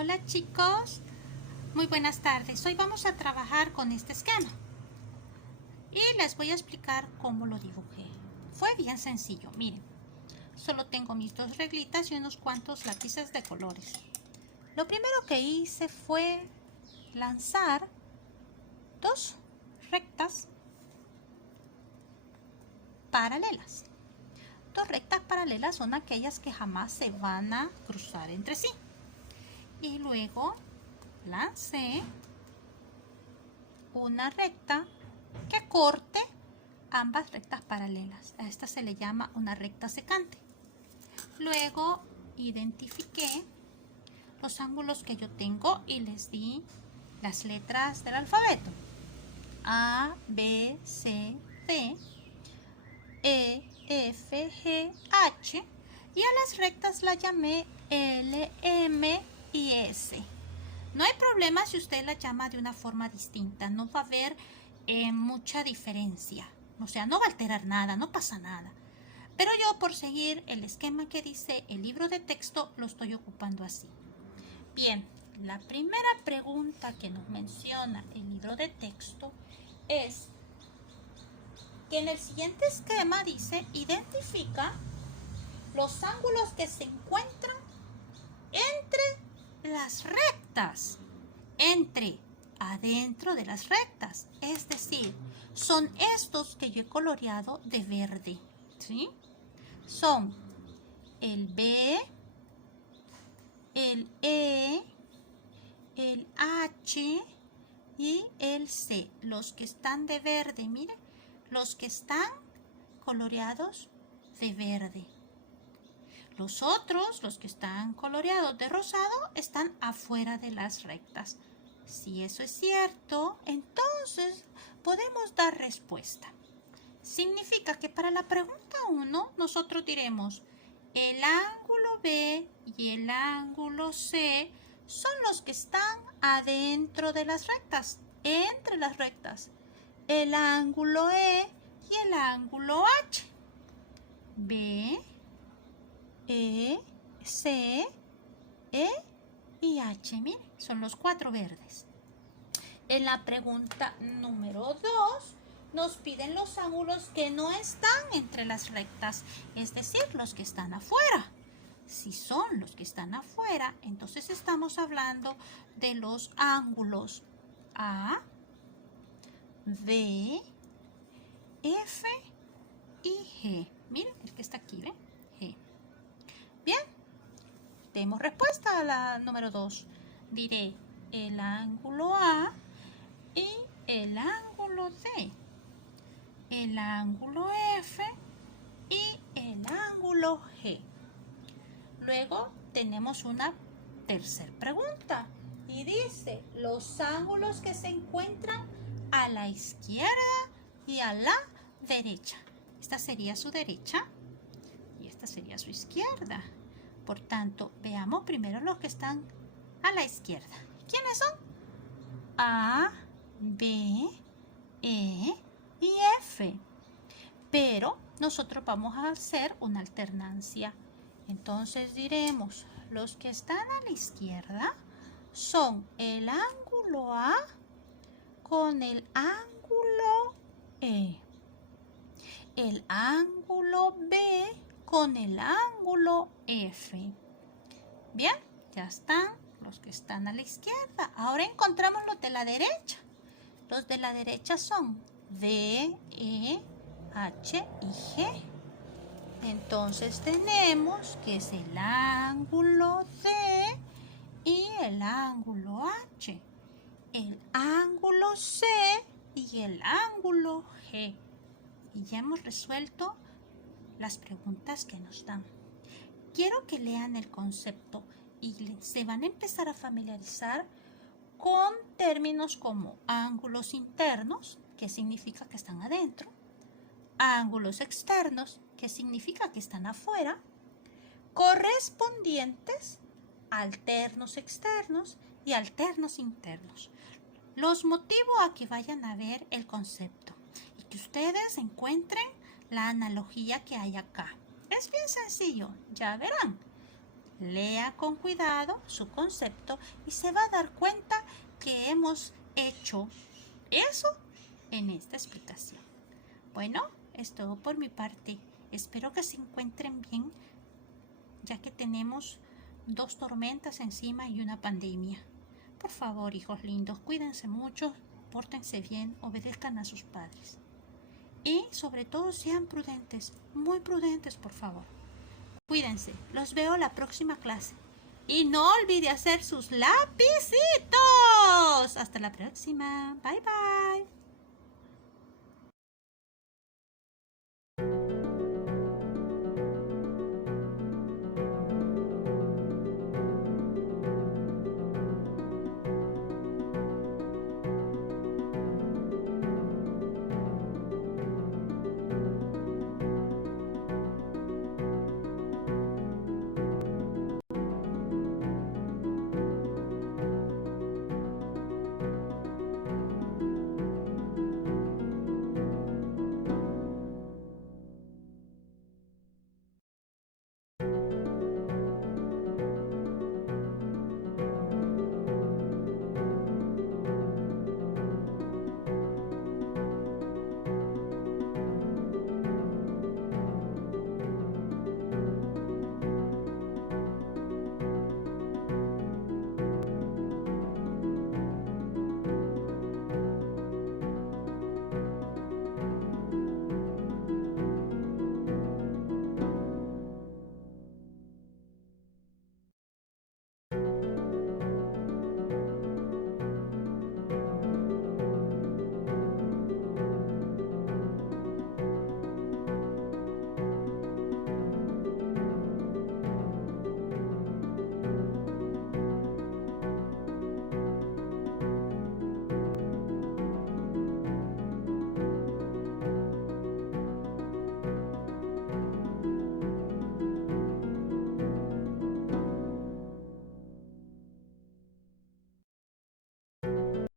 Hola chicos, muy buenas tardes. Hoy vamos a trabajar con este esquema y les voy a explicar cómo lo dibujé. Fue bien sencillo, miren. Solo tengo mis dos reglitas y unos cuantos lápices de colores. Lo primero que hice fue lanzar dos rectas paralelas. Dos rectas paralelas son aquellas que jamás se van a cruzar entre sí. Y luego lancé una recta que corte ambas rectas paralelas. A esta se le llama una recta secante. Luego identifiqué los ángulos que yo tengo y les di las letras del alfabeto. A, B, C, D, E, F, G, H. Y a las rectas las llamé L, M y S. No hay problema si usted la llama de una forma distinta, no va a haber mucha diferencia, o sea, no va a alterar nada, no pasa nada. Pero yo, por seguir el esquema que dice el libro de texto, lo estoy ocupando así. Bien, la primera pregunta que nos menciona el libro de texto es que en el siguiente esquema dice, identifica los ángulos que se encuentran entre las rectas. Entre adentro de las rectas, es decir, son estos que yo he coloreado de verde, ¿sí? Son el B, el E, el H y el C, los que están de verde, miren, los que están coloreados de verde. Los otros, los que están coloreados de rosado, están afuera de las rectas. Si eso es cierto, entonces podemos dar respuesta. Significa que para la pregunta 1 nosotros diremos el ángulo B y el ángulo C son los que están adentro de las rectas, entre las rectas. El ángulo E y el ángulo H. B, E, C, E y H, miren, son los cuatro verdes. En la pregunta número 2 nos piden los ángulos que no están entre las rectas, es decir, los que están afuera. Si son los que están afuera, entonces estamos hablando de los ángulos A, B, F y G. Miren, el que está aquí, ¿ven? G. Bien, demos respuesta a la número 2. Diré el ángulo A y el ángulo D, el ángulo F y el ángulo G. Luego tenemos una tercera pregunta y dice los ángulos que se encuentran a la izquierda y a la derecha. Esta sería su derecha y esta sería su izquierda. Por tanto, veamos primero los que están a la izquierda. ¿Quiénes son? A, B, E y F. Pero nosotros vamos a hacer una alternancia. Entonces diremos, los que están a la izquierda son el ángulo A con el ángulo E. El ángulo B con el ángulo F. Bien, ya están los que están a la izquierda. Ahora encontramos los de la derecha. Los de la derecha son D, E, H y G. Entonces tenemos que es el ángulo D y el ángulo H, el ángulo C y el ángulo G. Y ya hemos resuelto las preguntas que nos dan. Quiero que lean el concepto y se van a empezar a familiarizar con términos como ángulos internos, que significa que están adentro, ángulos externos, que significa que están afuera, correspondientes, alternos externos y alternos internos. Los motivo a que vayan a ver el concepto y que ustedes encuentren la analogía que hay acá. Es bien sencillo, ya verán. Lea con cuidado su concepto y se va a dar cuenta que hemos hecho eso en esta explicación. Bueno, es todo por mi parte. Espero que se encuentren bien, ya que tenemos 2 tormentas encima y una pandemia. Por favor, hijos lindos, cuídense mucho, pórtense bien, obedezcan a sus padres. Y sobre todo sean prudentes, muy prudentes, por favor. Cuídense, los veo la próxima clase. Y no olvide hacer sus lapicitos. Hasta la próxima. Bye bye.